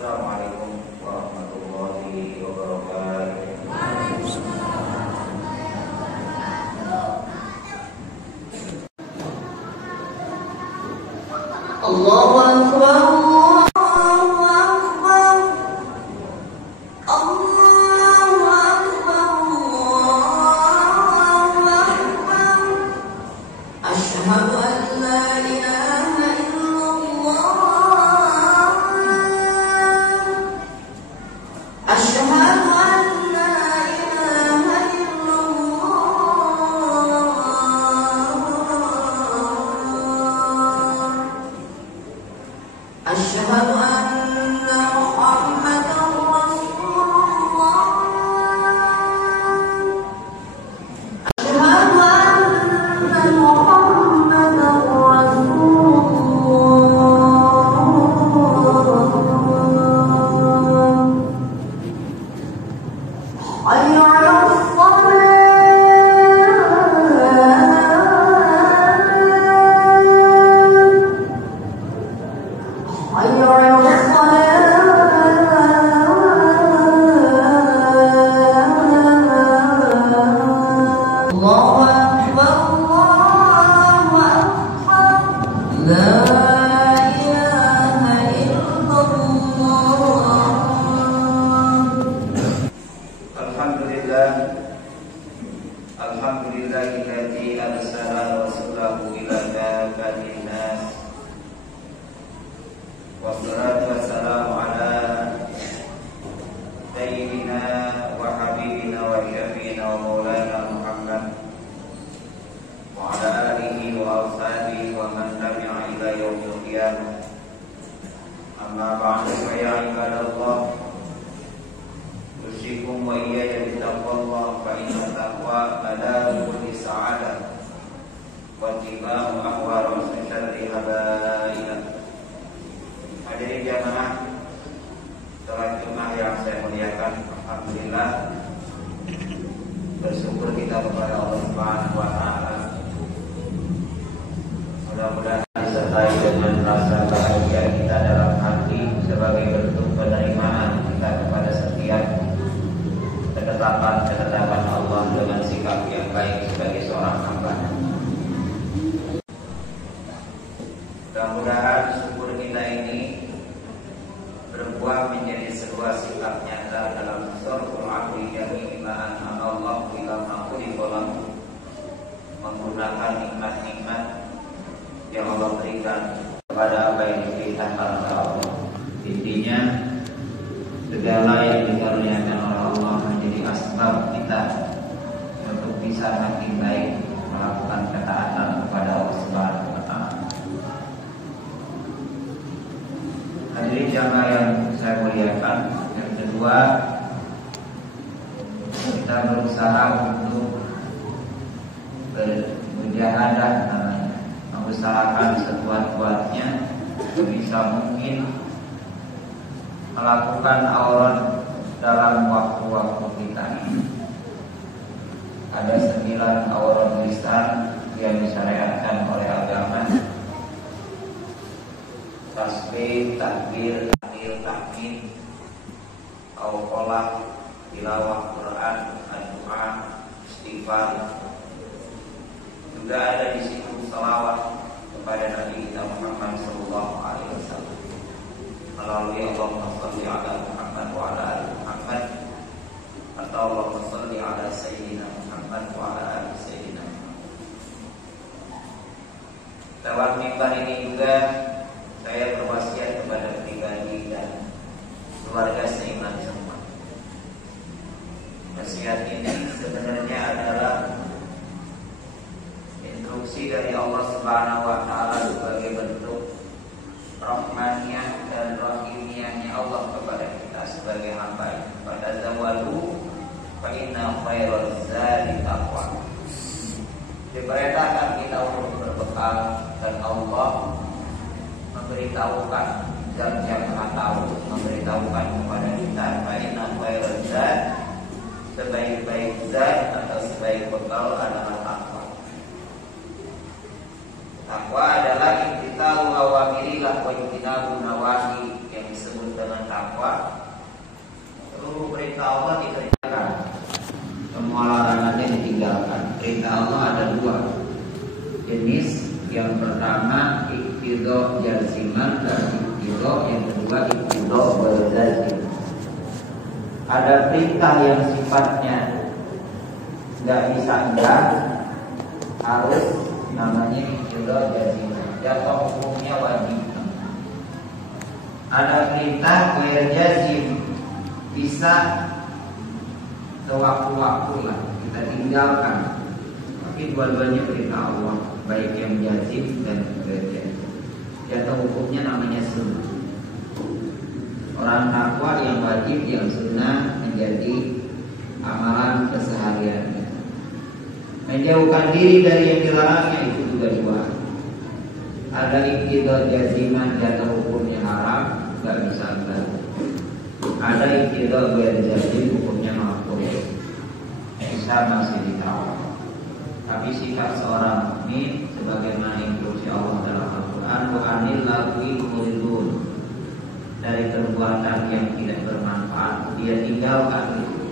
Assalamualaikum warahmatullahi wabarakatuh. Allahu Akbar. Alhamdulillahilladzi arsala rasulahu ila kafatin nas. Wassalatu wassalamu ala sayyidina wa habibina wa syafiina wa maulana Muhammad wa ala alihi wa ashabihi wa man tabi'a ila yaumil qiyamah. Amma ba'du, fa ya ibadallah, usikum wa iyaya bittaqwallah, fa inna taqwa adalu kulli sa'adah wa tibahu ahwaru syarri habaila. Hadirin jamaah salat Jumat yang saya muliakan, alhamdulillah, bersyukur kita kepada Allah Subhanahu wa taala. Mudah-mudahan disertai dengan rasa bahagia kita dalam hati sebagai bentuk penerimaan kita kepada setiap ketetapan Allah dengan sikap yang baik sebagai seorang hamba. Mudah-mudahan syukur kita ini berbuah menjadi sebuah sikap nyata dalam surul abdi jami iman Allah ila maquli qalam, menggunakan nikmat-nikmat yang Allah berikan kepada apa yang diperintahkan oleh Allah. Intinya segala yang dikaruniakan oleh Allah menjadi asbab kita untuk bisa makin baik melakukan ketaatan kepada Allah Subhanahu wa taala. Hadirin jamaah yang saya muliakan, yang kedua, kita berusaha untuk bermujahadah, mengusahakan sekuat-kuatnya sebisa mungkin melakukan aurat dalam waktu-waktu kita ini. Ada 9 aurat lisan yang disyariatkan oleh agama: tasbih, takbir, tahlil, tahmid, auqalah, tilawah Quran, doa, istighfar. Juga ada di situ salawat kepada Nabi kita Muhammad sallallahu alaihi wasallam melalui Allahumma shalli ala Muhammad wa ala ali Muhammad, atau Allahumma shalli ala sayyidina Muhammad wa ala ali sayyidina Muhammad. Lewat mimbar ini juga saya berwasiat kepada pribadi dan keluarga seiman semua. Wasiat ini sebenarnya adalah instruksi dari Allah Subhanahu wa taala sebagai bentuk rahmaniyah dan rahimiyahnya Allah kepada kita sebagai hamba. Pada zawalu fa inna khairaz zadi taqwa. Diperintahkan kita untuk berbekal, dan Allah memberitahukan jam-jam atau memberitahukan kepada kita fa inna khairaz zad, sebaik-baik zat atau sebaik bekal adalah takwa. Takwa adalah imtithalu awamirilah wa ijtinabu nawahi, yang disebut dengan takwa ada perintah yang sifatnya nggak bisa enggak, harus namanya iqtida jazimah, jatuh hukumnya wajib. Ada perintah ghair jazim, bisa sewaktu-waktu lah kita tinggalkan, tapi dua-duanya perintah Allah, baik yang jazim dan ghair jazim. Jatuh hukumnya namanya sunnah. Orang takwa yang wajib, yang sunnah menjadi amalan kesehariannya. Menjauhkan diri dari yang dilarangnya itu juga dua. Ada iqtida jazimah, jatuh hukumnya haram, nggak bisa enggak. Ada iqtida ghair jazim, hukumnya makruh, bisa masih ditawar. Tapi sifat seorang mukmin sebagaimana instruksi Allah dalam Al-Quran, wa anil lagwi muridun, dari perbuatan yang tidak bermanfaat dia tinggalkan itu.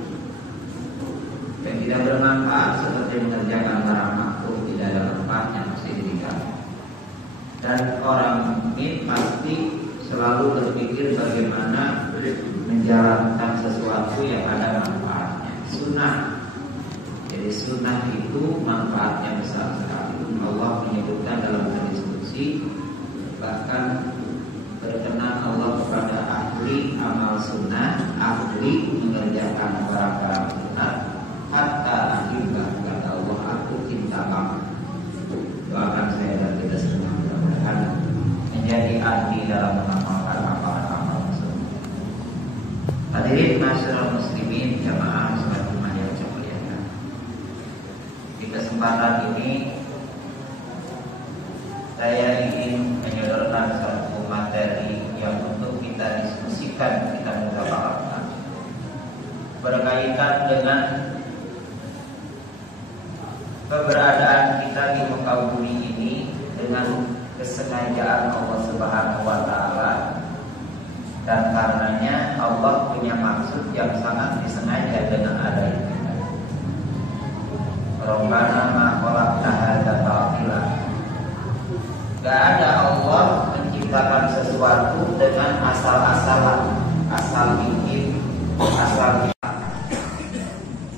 Yang tidak bermanfaat seperti mengerjakan barang makruh, tidak ada manfaatnya, mesti ditinggalkan. Dan orang mukmin pasti selalu berpikir bagaimana menjalankan sesuatu yang ada manfaatnya. Sunnah. Jadi sunnah itu manfaatnya besar sekali. Allah menyebutkan dalam hadis qudsi, bahkan berkenan Allah kepada ahli amal sunnah, ahli mengerjakan barang-barang sunnah, hatta akhirnya kata Allah, aku cinta kamu. Doakan saya dan kita semua mudah-mudahan menjadi ahli dalam mengamalkan amal-amal sunnah. Hadirin masyarakat muslimin, jamaah salat Jumat yang saya muliakan. Di kesempatan ini saya ingin menyodorkan satu materi yang untuk kita diskusikan, kita mudahkan, berkaitan dengan keberadaan kita di muka bumi ini dengan kesengajaan Allah Subhanahu wa Ta'ala, dan karenanya Allah punya maksud yang sangat disengaja dengan adanya kita. Rabbana ma khalaqta hadza batila. Gak ada Allah menciptakan sesuatu dengan asal-asalan, asal bikin, asal bikin.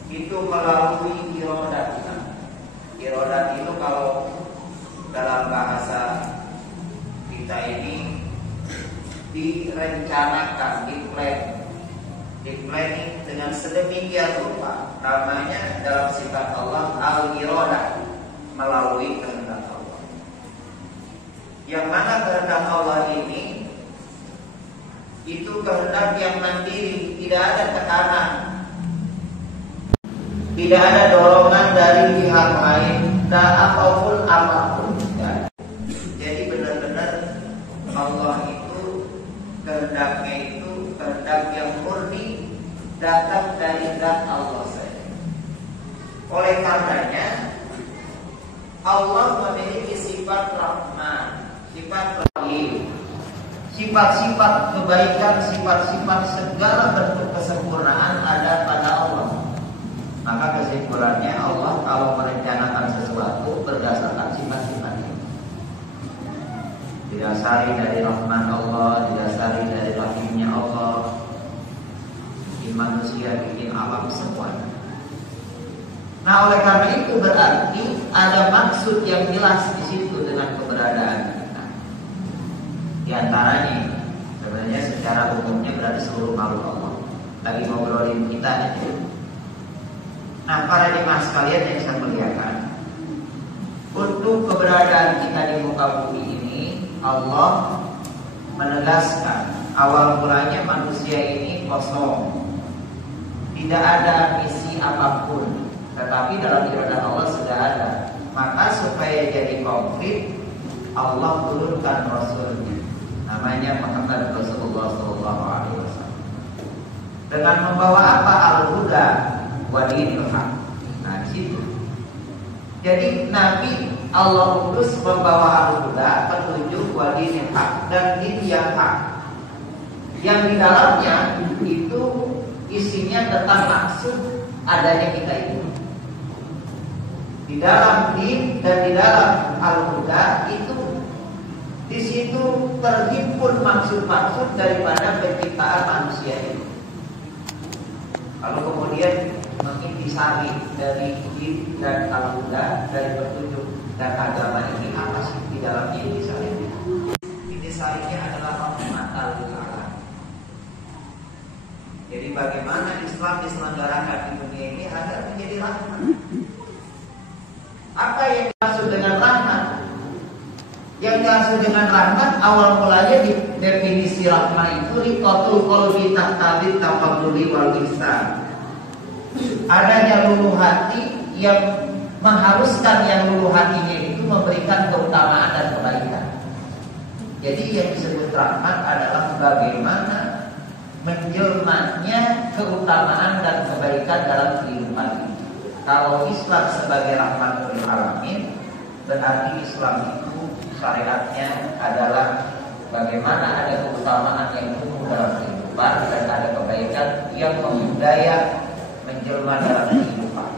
Itu melalui irodat. Irodat itu kalau dalam bahasa kita ini direncanakan, di-planning dengan sedemikian rupa. Namanya dalam sifat Allah al-irodah, melalui kehendak Allah. Yang mana kehendak Allah ini itu kehendak yang mandiri, tidak ada tekanan, tidak ada dorongan dari pihak lain dan ataupun apapun. Jadi benar-benar Allah itu kehendaknya itu kehendak yang murni, datang dari zat Allah saja. Oleh karenanya Allah memiliki sifat Rahman, sifat Rahim, sifat-sifat kebaikan, sifat-sifat segala bentuk kesempurnaan ada pada Allah. Maka kesimpulannya Allah kalau merencanakan sesuatu berdasarkan sifat-sifat ini. Didasari dari Rahman Allah, didasari dari Rahimnya Allah. Bikin manusia, bikin alam semuanya. Nah, oleh karena itu berarti ada maksud yang jelas di situ dengan keberadaan kita. Di antaranya, sebenarnya secara umumnya berarti seluruh makhluk Allah. Lagi ngobrolin kita aja. Nah, para jemaah sekalian yang saya muliakan, untuk keberadaan kita di muka bumi ini, Allah menegaskan awal mulanya manusia ini kosong, tidak ada misi apapun. Tetapi dalam iradah Allah sudah ada. Maka supaya jadi konkret, Allah turunkan Rasulnya, namanya Muhammad Rasulullah SAW, dengan membawa apa? Al-Huda wa dinil haq. Nah, di situ. Jadi Nabi Allah utus membawa Al-Huda, petunjuk, wa dinil haq, dan din yang hak. Yang di dalamnya itu isinya tentang maksud adanya kita itu. Di dalam din dan di dalam Al-Huda itu, di situ terhimpun maksud-maksud daripada penciptaan manusia ini. Lalu kemudian mengintisari dari din dan al-huda, dari petunjuk dan agama ini apa sih di dalam intisari? Intisarinya adalah rahmatan lil alamin. Jadi bagaimana Islam diselenggarakan di dunia ini agar menjadi rahmat. Apa yang dimaksud dengan rahmat? Yang dimaksud dengan rahmat awal mulanya di definisi rahmat itu liqatul qalbi tahtabit tafaduli wal ihsan. Adanya luluh hati yang mengharuskan yang luluh hatinya itu memberikan keutamaan dan kebaikan. Jadi yang disebut rahmat adalah bagaimana menjelmanya keutamaan dan kebaikan dalam kehidupan ini. Kalau Islam sebagai rahmatul alamin, berarti Islam itu syariatnya adalah bagaimana ada keutamaan yang tumbuh dalam kehidupan dan ada kebaikan yang membudaya menjelma dalam kehidupan.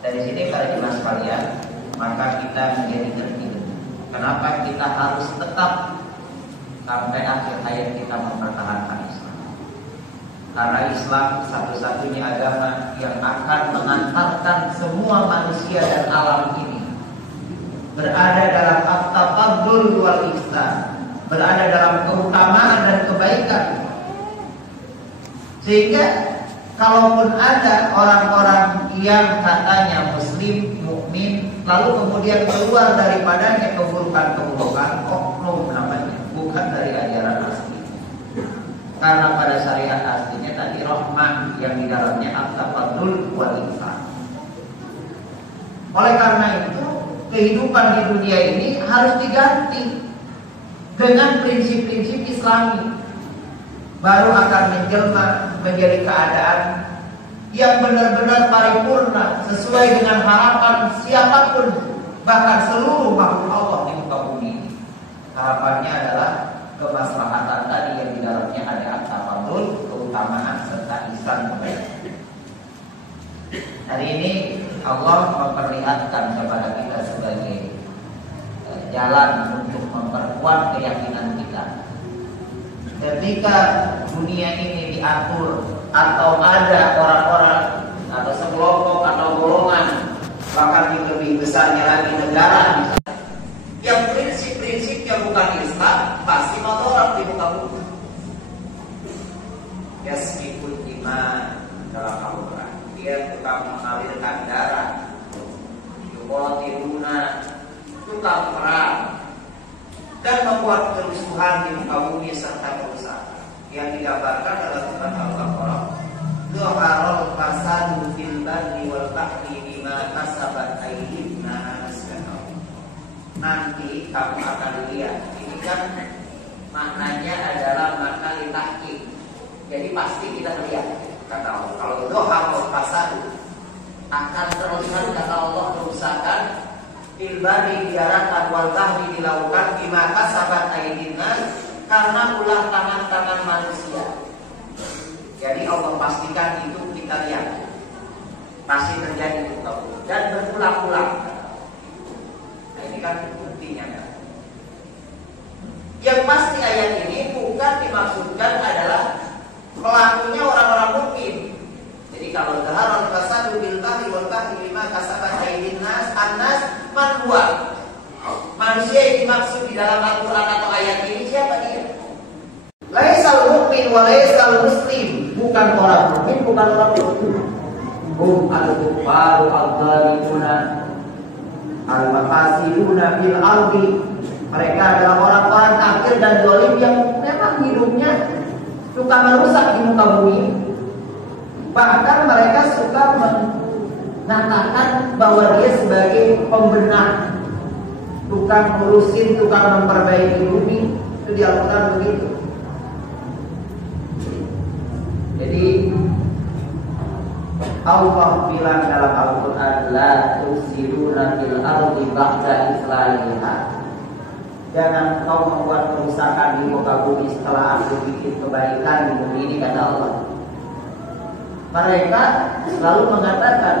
Dari sini para jemaah sekalian, maka kita menjadi ngerti kenapa kita harus tetap sampai akhir hayat kita mempertahankan Islam. Karena Islam satu-satunya agama yang akan mengantarkan semua manusia dan alam ini berada dalam at-tafadul wal ihsan, berada dalam keutamaan dan kebaikan. Sehingga kalaupun ada orang-orang yang katanya muslim, mukmin, lalu kemudian keluar daripadanya keburukan-keburukan, oknum namanya, bukan dari ajaran asli. Karena pada syariat aslinya tadi rahmah yang di dalamnya at-tafadul wal ihsan. Oleh karena itu, kehidupan di dunia ini harus diganti dengan prinsip-prinsip Islami. Baru akan menjelma menjadi keadaan yang benar-benar paripurna sesuai dengan harapan siapapun, bahkan seluruh makhluk Allah di muka bumi ini. Harapannya adalah kemaslahatan tadi yang di dalamnya ada at-tafadul, keutamaan serta ihsan kebaikan. Hari ini Allah memperlihatkan kepada kita sebagai jalan untuk memperkuat keyakinan kita. Ketika dunia ini diatur atau ada orang-orang atau sekelompok atau golongan, bahkan yang lebih besarnya lagi negara yang prinsip-prinsipnya bukan Islam, pasti madorot di muka bumi. Yasfikul iman dalam Al-Quran, dia tukang mengalirkan darah, yuqatiluna, tukang perang, dan membuat kerusuhan di muka bumi serta kerusakan. Yang digambarkan dalam surat Al-Baqarah, Zuharul fasadu fil barri wal bahri bima kasabat aydin nas. Nanti kamu akan lihat. Ini kan maknanya adalah makna litahqiq. Jadi pasti kita lihat. Kata Allah, kalau zuharul fasadu akan terlihat kata Allah kerusakan fil barri diarahkan wal bahri dilakukan bima kasabat aydin nas, karena ulah tangan-tangan manusia. Jadi Allah pastikan itu kita lihat pasti terjadi dan berulang-ulang. Nah ini kan buktinya kan. Yang pasti ayat ini bukan dimaksudkan adalah pelakunya orang-orang mukmin. Jadi kalau zaharal fasadu bil bahri wal bahri bima kasabat aydin nas, an-nas man huwa. Manusia yang dimaksud di dalam Al-Quran atau ayat ini siapa dia? Laisal mu'min wa laisal muslim. Bukan orang mukmin, bukan orang muslim. Hum al-kuffaru al-zalimuna al-mafasiduna fil ardi. Mereka adalah orang-orang kafir dan zalim yang memang hidupnya suka merusak di muka bumi. Bahkan mereka suka mengatakan bahwa dia sebagai pembenar, tukang ngurusin, tukang memperbaiki bumi. Itu di Al-Quran begitu. Jadi Allah bilang dalam Al-Quran, la tufsiduna fil ardi ba'da islahiha. Jangan kau membuat kerusakan di muka bumi setelah aku bikin kebaikan di bumi ini, kata Allah. Mereka selalu mengatakan,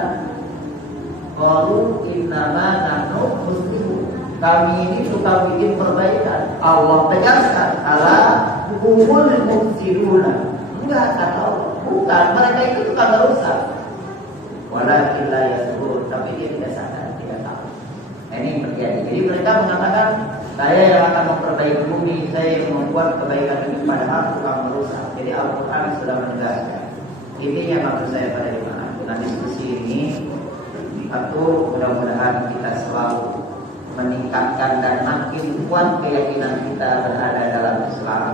qalu innama nahnu muslimun. Kami ini suka bikin perbaikan. Allah tegaskan, ala humul mufsiduna. Enggak, kata Allah. Bukan, mereka itu tukang merusak. Walakin la yashurun, tapi dia tidak sadar, tidak tahu. Ini terjadi. Jadi mereka mengatakan, saya yang akan memperbaiki bumi, saya yang membuat kebaikan ini, padahal tukang merusak. Jadi Al-Quran sudah menegaskan. Intinya maksud saya pada jemaah, dengan diskusi ini, satu, mudah-mudahan kita selalu meningkatkan dan makin kuat keyakinan kita berada dalam Islam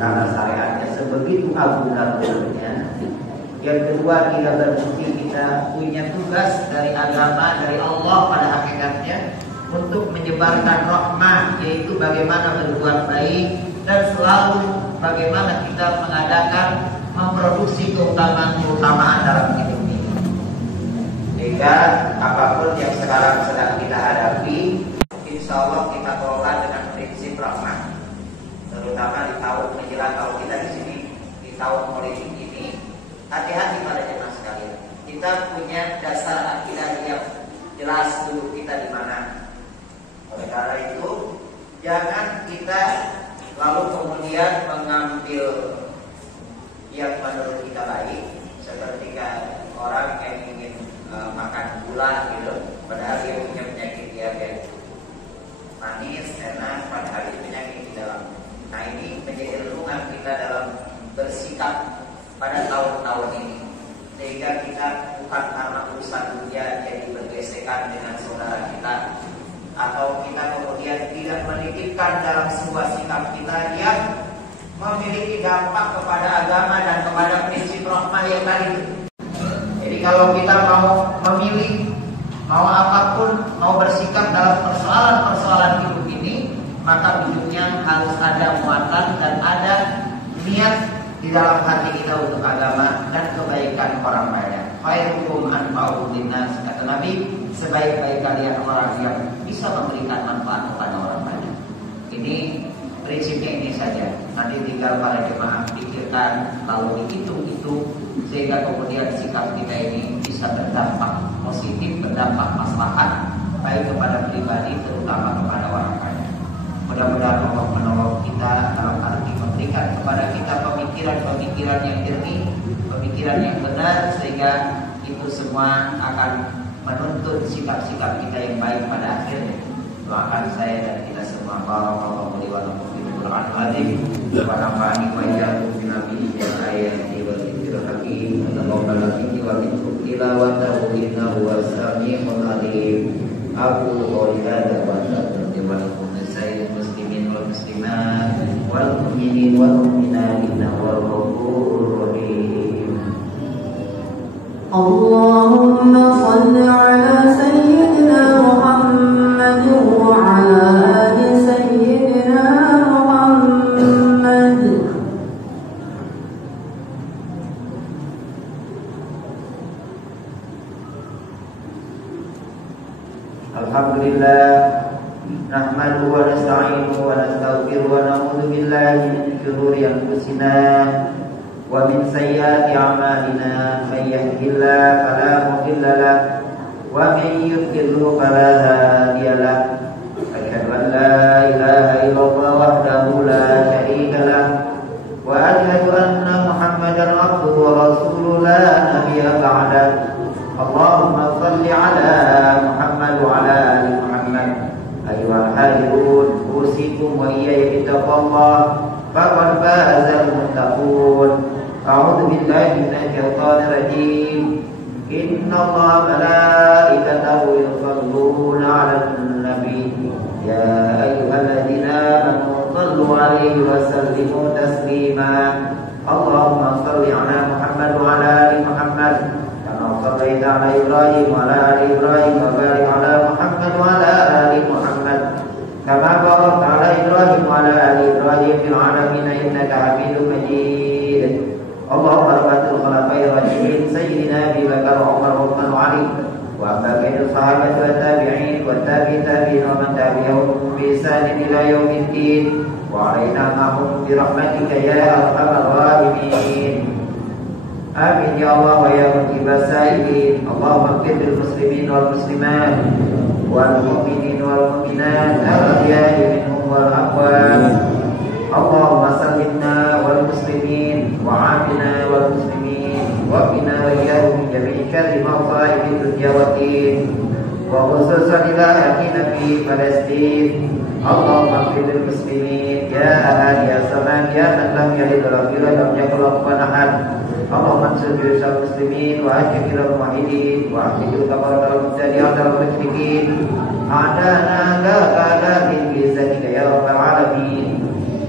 karena syariatnya sebegitu agung-agungnya. Yang kedua, tidak berhenti, kita punya tugas dari agama, dari Allah pada hakikatnya untuk menyebarkan rahmah, yaitu bagaimana berbuat baik dan selalu bagaimana kita mengadakan memproduksi keutamaan dalam hidup ini. Sehingga apapun yang sekarang sedang kita hadapi, insya Allah kita kelola dengan prinsip rahmah. Terutama di tahun menjelang tahun kita di sini, di tahun politik ini, hati-hati pada jemaah sekalian. Kita punya dasar akidah yang jelas dulu kita di mana. Oleh karena itu, jangan kita lalu kemudian mengambil yang menurut kita baik, seperti orang yang ingin makan gula gitu, padahal dia punya penyakit diabetes, manis, enak, padahal itu penyakit di dalam. Nah, ini menjadi renungan kita dalam bersikap pada tahun-tahun ini, sehingga kita bukan karena urusan dunia jadi bergesekan dengan saudara kita, atau kita kemudian tidak menitipkan dalam sebuah sikap kita yang memiliki dampak kepada agama dan kepada prinsip rahmah yang tadi. Jadi kalau kita mau memilih, mau apapun, mau bersikap dalam persoalan-persoalan hidup ini, maka ujungnya harus ada muatan dan ada niat di dalam hati kita untuk agama dan kebaikan orang banyak. Khairukum anfa'uhum linnas, kata Nabi, sebaik-baik kalian orang yang bisa memberikan manfaat kepada orang banyak. Ini prinsipnya ini saja. Nanti tinggal para jemaah pikirkan, lalu dihitung-hitung, sehingga kemudian sikap kita ini bisa berdampak positif, berdampak maslahat baik kepada pribadi, terutama kepada orang banyak. Mudah-mudahan Allah menolong kita dalam arti memberikan kepada kita pemikiran-pemikiran yang jernih, pemikiran yang benar, sehingga itu semua akan menuntut sikap-sikap kita yang baik pada akhirnya. Doakan saya dan kita semua, barakallahu li wa lakum fil Qur'anil azim, wa nafa'ani wa iyyakum bi nabiyyi ayati wa dzikril hakim, taqabbal minni wa minkum tilawatahu innahu was-sami'ul alim. Aku qouli hadza wa astaghfiru wa lakum lisairil muslimin wal muslimat wal mu'minin wal mu'minat innahu huwal ghafurur rahim. Allahumma shalli ala sayyidina Muhammad wa ala ali sayyidina Muhammad. Alhamdulillah, nahmaduhu wa nasta'inuhu wa nastaghfiruhu wa na'udzu billahi min shururi anfusina wa min sayyiati a'malina. May yahdihillahu fala mudilla lahu wa may yudlil fala hadiya lahu. Asyhadu an la ilaha illallah wahdahu la syarika lahu wa asyhadu anna Muhammadan abduhu wa rasuluhu la nabiyya ba'dahu. Allahumma salli ala Muhammad wa ala ali Muhammad. Ayyuhal hadirun, usikum wa iyaya bittaqwallah, faqad fazal muttaqun. A'udzu billahi minasy syaithanir rajim. Innallaha malaikatahu yusholluna 'alan nabi. Ya ayyuhalladzina amanu shallu 'alaihi wa sallimu taslima. Allahumma shalli ala Muhammad wa ala ali Muhammad. صليت على إبراهيم وعلى آل إبراهيم وبارك على محمد وعلى آل محمد كما باركت على إبراهيم وعلى آل إبراهيم في العالمين إنك حميد مجيد. اللهم رحمة الخلفاء الراشدين سيدنا أبي بكر وعمر وعثمان وعلي وأما بين الصحابة والتابعين والتابعين ومن تبعهم بإحسان إلى يوم الدين وعلينا معهم برحمتك يا أرحم الراحمين. Amin ya Allah wa ya mujibas sa'ilin. Allahumma ighfir lil muslimin wal muslimat wal mu'minin wal mu'minat al-ahya'i minhum wal amwat. Allahumma sallimna wal muslimin wa 'afina wal muslimin وقنا وإياهم من جميع شر مصائب الدنيا والدين وخصوصا إلى أخينا في فلسطين اللهم اغفر للمسلمين يا أحد يا صمد يا من لم يلد ولم يولد ولم يكن له كفوا أحد اللهم انصر جيوش المسلمين وأهلك الموحدين وأهلك الكفرة والمبتدعين والمشركين أعداءنا لا كاداء بعزتك يا رب العالمين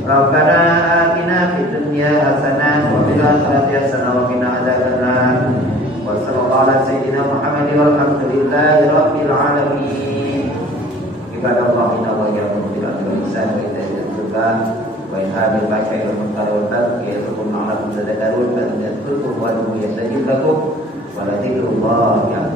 ربنا آتنا في الدنيا حسنة وفي الآخرة حسنة وقنا عذاب النار وصلى الله على سيدنا محمد والحمد لله رب العالمين عباد الله إن الله يأمر بالعدل والإحسان وإيتاء ذي القربى وينهى عن الفحشاء والمنكر والبغي يعظكم لعلكم تذكرون فإن تذكروا وأنه يستجيب لكم ولذكر الله أكبر